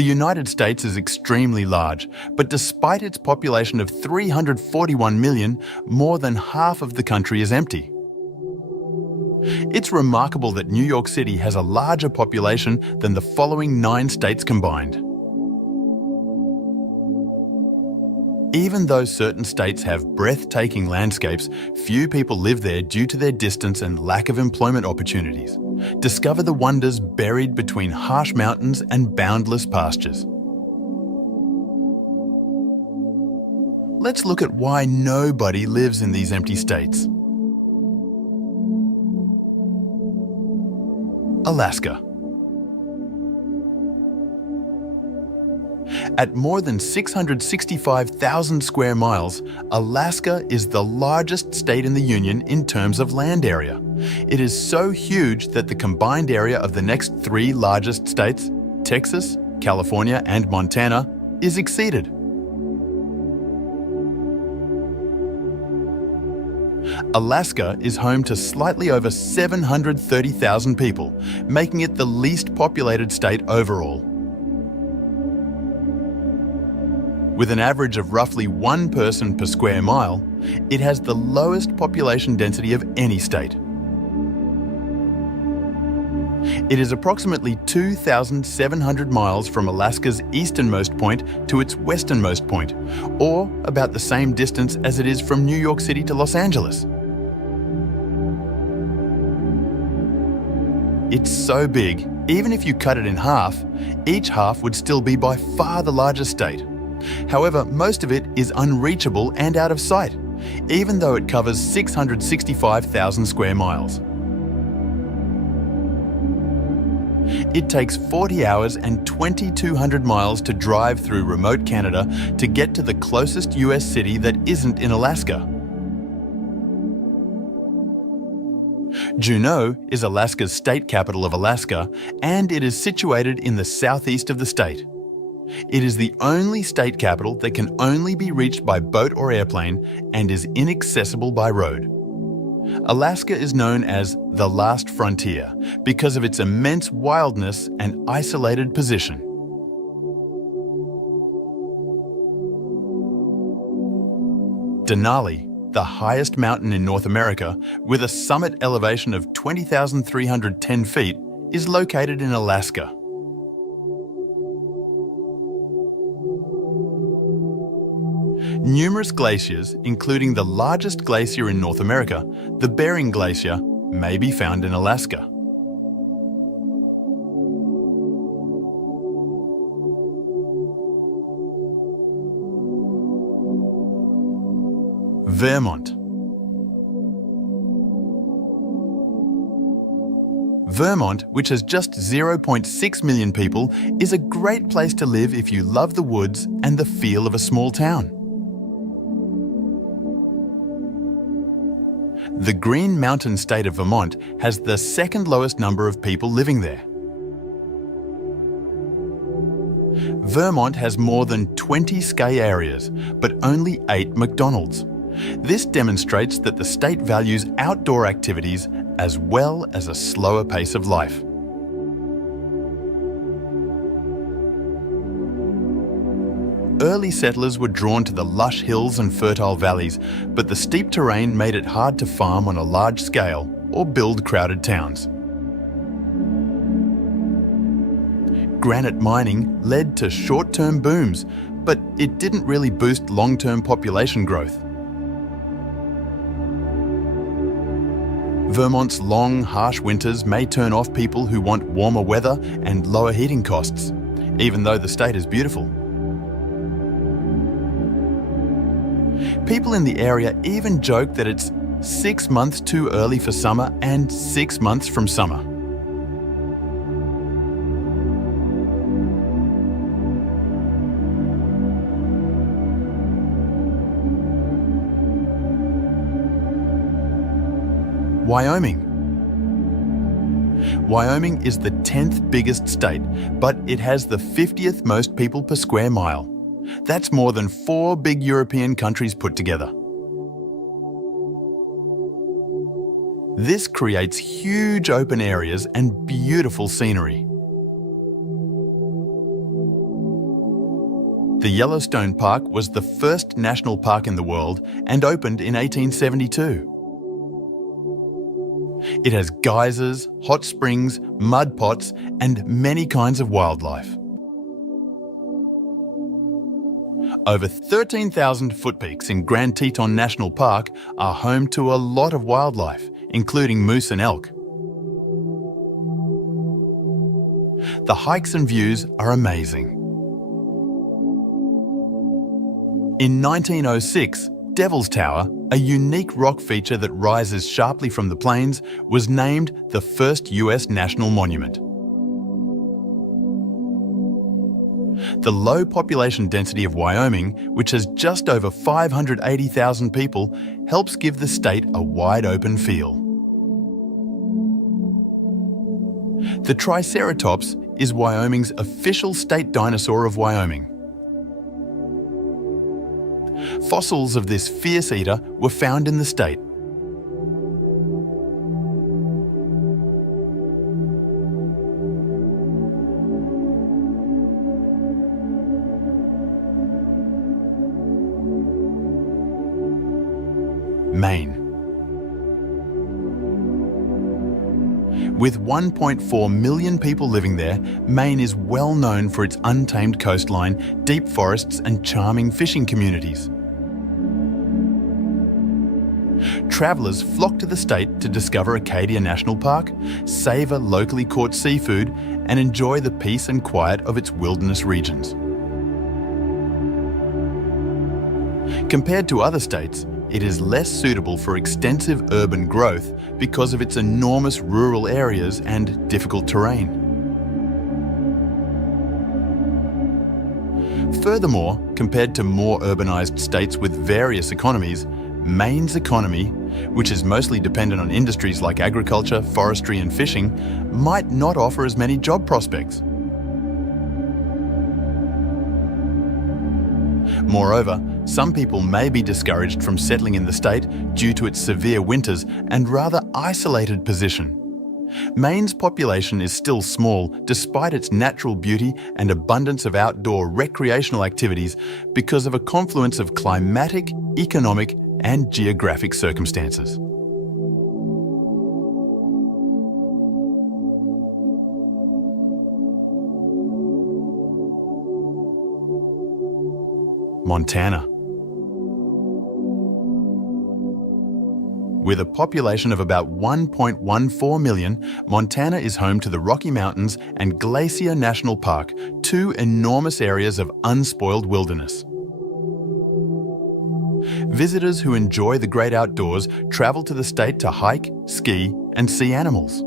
The United States is extremely large, but despite its population of 341 million, more than half of the country is empty. It's remarkable that New York City has a larger population than the following 9 states combined. Even though certain states have breathtaking landscapes, few people live there due to their distance and lack of employment opportunities. Discover the wonders buried between harsh mountains and boundless pastures. Let's look at why nobody lives in these empty states. Alaska. At more than 665,000 square miles, Alaska is the largest state in the Union in terms of land area. It is so huge that the combined area of the next 3 largest states, Texas, California, and Montana, is exceeded. Alaska is home to slightly over 730,000 people, making it the least populated state overall. With an average of roughly 1 person per square mile, it has the lowest population density of any state. It is approximately 2,700 miles from Alaska's easternmost point to its westernmost point, or about the same distance as it is from New York City to Los Angeles. It's so big, even if you cut it in half, each half would still be by far the largest state. However, most of it is unreachable and out of sight, even though it covers 665,000 square miles. It takes 40 hours and 2,200 miles to drive through remote Canada to get to the closest US city that isn't in Alaska. Juneau is Alaska's state capital of Alaska, and it is situated in the southeast of the state. It is the only state capital that can only be reached by boat or airplane and is inaccessible by road. Alaska is known as the last frontier because of its immense wildness and isolated position. Denali, the highest mountain in North America, with a summit elevation of 20,310 feet, is located in Alaska. Numerous glaciers, including the largest glacier in North America, the Bering Glacier, may be found in Alaska. Vermont. Vermont, which has just 0.6 million people, is a great place to live if you love the woods and the feel of a small town. The Green Mountain state of Vermont has the second lowest number of people living there. Vermont has more than 20 ski areas, but only 8 McDonald's. This demonstrates that the state values outdoor activities as well as a slower pace of life. Early settlers were drawn to the lush hills and fertile valleys, but the steep terrain made it hard to farm on a large scale or build crowded towns. Granite mining led to short-term booms, but it didn't really boost long-term population growth. Vermont's long, harsh winters may turn off people who want warmer weather and lower heating costs, even though the state is beautiful. People in the area even joke that it's 6 months too early for summer and 6 months from summer. Wyoming. Wyoming is the 10th biggest state, but it has the 50th most people per square mile. That's more than 4 big European countries put together. This creates huge open areas and beautiful scenery. The Yellowstone Park was the first national park in the world and opened in 1872. It has geysers, hot springs, mud pots, and many kinds of wildlife. Over 13,000 footpeaks in Grand Teton National Park are home to a lot of wildlife, including moose and elk. The hikes and views are amazing. In 1906, Devil's Tower, a unique rock feature that rises sharply from the plains, was named the first US national monument. The low population density of Wyoming, which has just over 580,000 people, helps give the state a wide-open feel. The Triceratops is Wyoming's official state dinosaur of Wyoming. Fossils of this fierce eater were found in the state. Maine. With 1.4 million people living there, Maine is well known for its untamed coastline, deep forests and charming fishing communities. Travellers flock to the state to discover Acadia National Park, savour locally caught seafood and enjoy the peace and quiet of its wilderness regions. Compared to other states, it is less suitable for extensive urban growth because of its enormous rural areas and difficult terrain. Furthermore, compared to more urbanised states with various economies, Maine's economy, which is mostly dependent on industries like agriculture, forestry and fishing, might not offer as many job prospects. Moreover, some people may be discouraged from settling in the state due to its severe winters and rather isolated position. Maine's population is still small despite its natural beauty and abundance of outdoor recreational activities because of a confluence of climatic, economic and geographic circumstances. Montana. With a population of about 1.14 million, Montana is home to the Rocky Mountains and Glacier National Park, two enormous areas of unspoiled wilderness. Visitors who enjoy the great outdoors travel to the state to hike, ski, and see animals.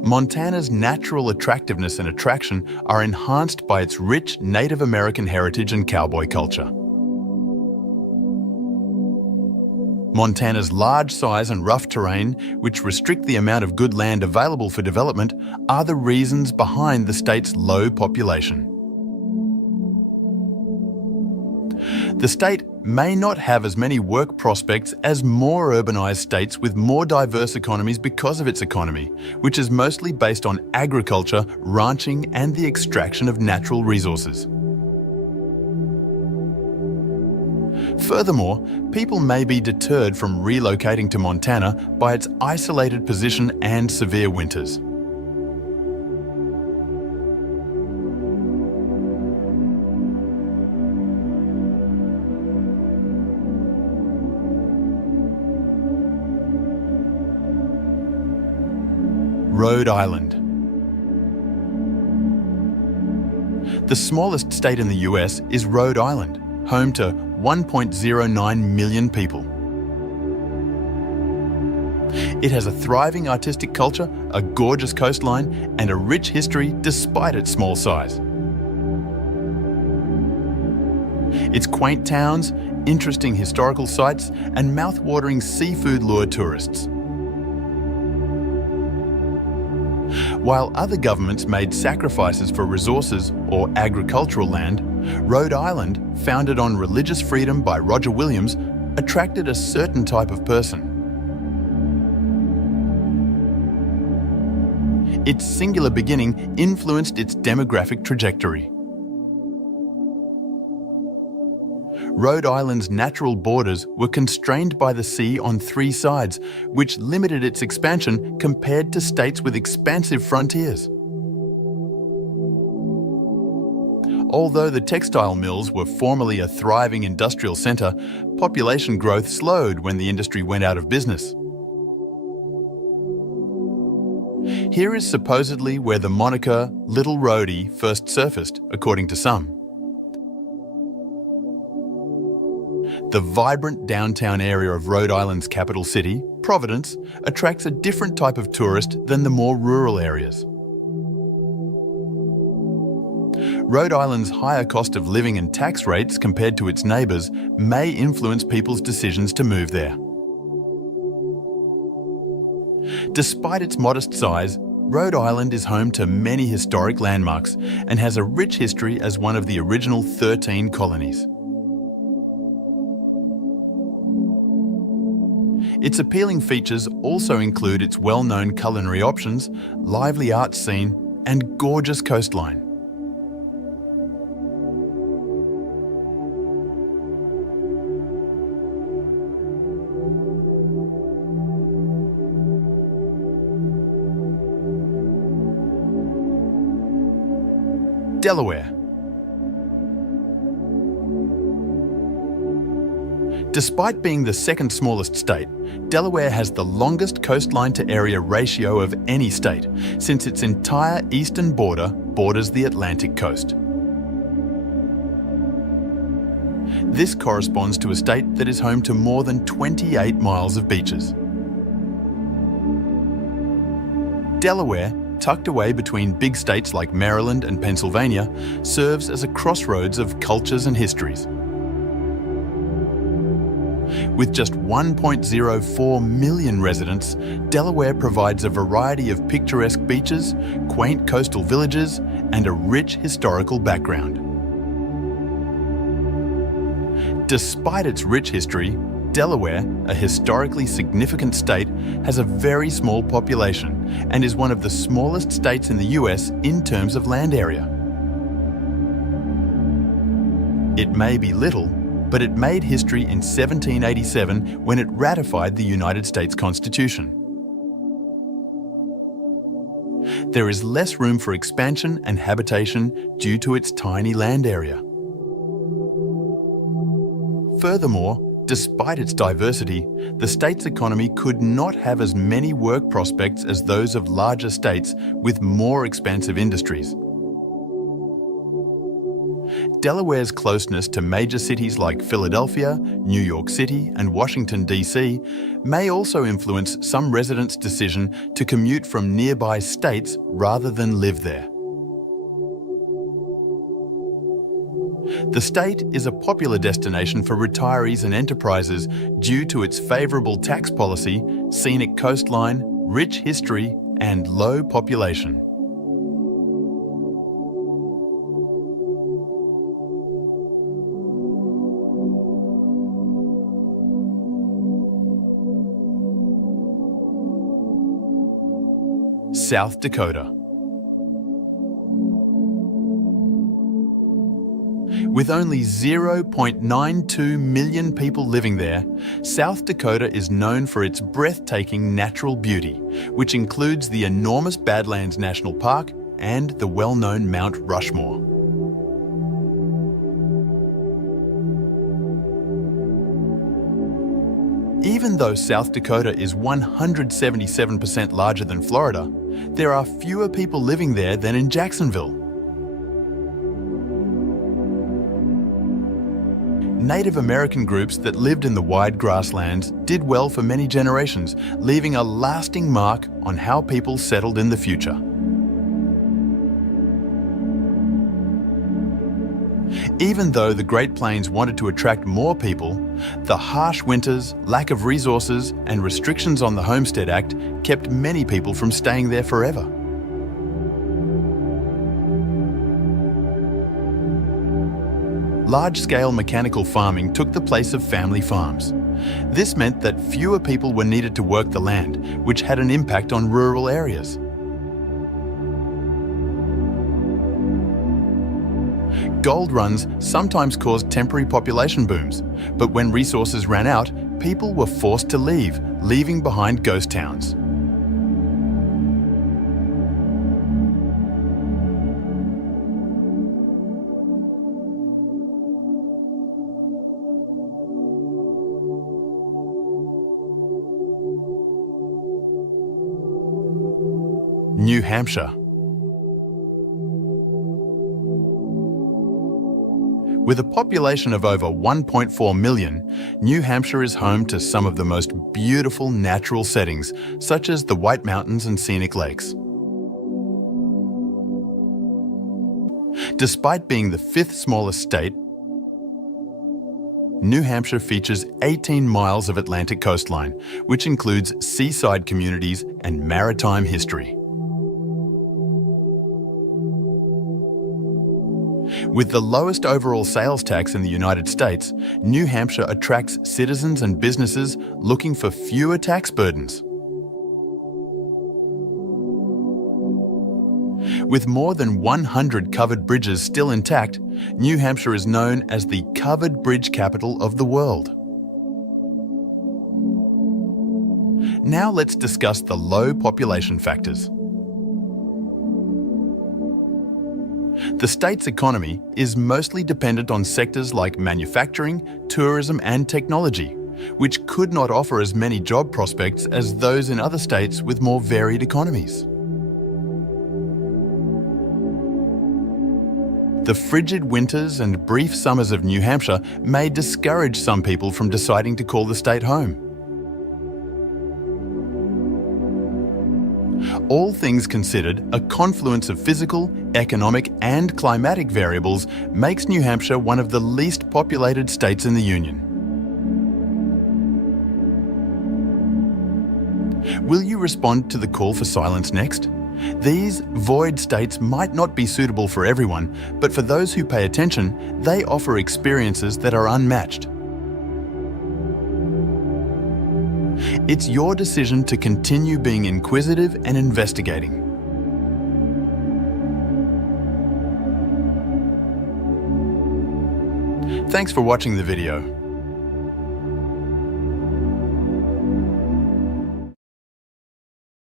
Montana's natural attractiveness and attraction are enhanced by its rich Native American heritage and cowboy culture. Montana's large size and rough terrain, which restrict the amount of good land available for development, are the reasons behind the state's low population. The state may not have as many work prospects as more urbanised states with more diverse economies because of its economy, which is mostly based on agriculture, ranching and the extraction of natural resources. Furthermore, people may be deterred from relocating to Montana by its isolated position and severe winters. Rhode Island. The smallest state in the US is Rhode Island, home to 1.09 million people. It has a thriving artistic culture, a gorgeous coastline, and a rich history despite its small size. Its quaint towns, interesting historical sites, and mouth-watering seafood lure tourists. While other governments made sacrifices for resources or agricultural land, Rhode Island, founded on religious freedom by Roger Williams, attracted a certain type of person. Its singular beginning influenced its demographic trajectory. Rhode Island's natural borders were constrained by the sea on 3 sides, which limited its expansion compared to states with expansive frontiers. Although the textile mills were formerly a thriving industrial centre, population growth slowed when the industry went out of business. Here is supposedly where the moniker Little Rhodey first surfaced, according to some. The vibrant downtown area of Rhode Island's capital city, Providence, attracts a different type of tourist than the more rural areas. Rhode Island's higher cost of living and tax rates compared to its neighbours may influence people's decisions to move there. Despite its modest size, Rhode Island is home to many historic landmarks and has a rich history as one of the original 13 colonies. Its appealing features also include its well-known culinary options, lively art scene, and gorgeous coastline. Delaware. Despite being the second smallest state, Delaware has the longest coastline to area ratio of any state, since its entire eastern border borders the Atlantic coast. This corresponds to a state that is home to more than 28 miles of beaches. Delaware, tucked away between big states like Maryland and Pennsylvania, serves as a crossroads of cultures and histories. With just 1.04 million residents, Delaware provides a variety of picturesque beaches, quaint coastal villages, and a rich historical background. Despite its rich history, Delaware, a historically significant state, has a very small population and is one of the smallest states in the US in terms of land area. It may be little, but it made history in 1787 when it ratified the United States Constitution. There is less room for expansion and habitation due to its tiny land area. Furthermore, despite its diversity, the state's economy could not have as many work prospects as those of larger states with more expansive industries. Delaware's closeness to major cities like Philadelphia, New York City, and Washington, D.C. may also influence some residents' decision to commute from nearby states rather than live there. The state is a popular destination for retirees and enterprises due to its favourable tax policy, scenic coastline, rich history, and low population. South Dakota. With only 0.92 million people living there, South Dakota is known for its breathtaking natural beauty, which includes the enormous Badlands National Park and the well-known Mount Rushmore. Even though South Dakota is 177% larger than Florida, there are fewer people living there than in Jacksonville. Native American groups that lived in the wide grasslands did well for many generations, leaving a lasting mark on how people settled in the future. Even though the Great Plains wanted to attract more people, the harsh winters, lack of resources, and restrictions on the Homestead Act kept many people from staying there forever. Large-scale mechanical farming took the place of family farms. This meant that fewer people were needed to work the land, which had an impact on rural areas. Gold runs sometimes caused temporary population booms, but when resources ran out, people were forced to leave, leaving behind ghost towns. New Hampshire. With a population of over 1.4 million, New Hampshire is home to some of the most beautiful natural settings, such as the White Mountains and scenic lakes. Despite being the fifth smallest state, New Hampshire features 18 miles of Atlantic coastline, which includes seaside communities and maritime history. With the lowest overall sales tax in the United States, New Hampshire attracts citizens and businesses looking for fewer tax burdens. With more than 100 covered bridges still intact, New Hampshire is known as the covered bridge capital of the world. Now let's discuss the low population factors. The state's economy is mostly dependent on sectors like manufacturing, tourism and technology, which could not offer as many job prospects as those in other states with more varied economies. The frigid winters and brief summers of New Hampshire may discourage some people from deciding to call the state home. All things considered, a confluence of physical, economic and climatic variables makes New Hampshire one of the least populated states in the Union. Will you respond to the call for silence next? These void states might not be suitable for everyone, but for those who pay attention, they offer experiences that are unmatched. It's your decision to continue being inquisitive and investigating. Thanks for watching the video.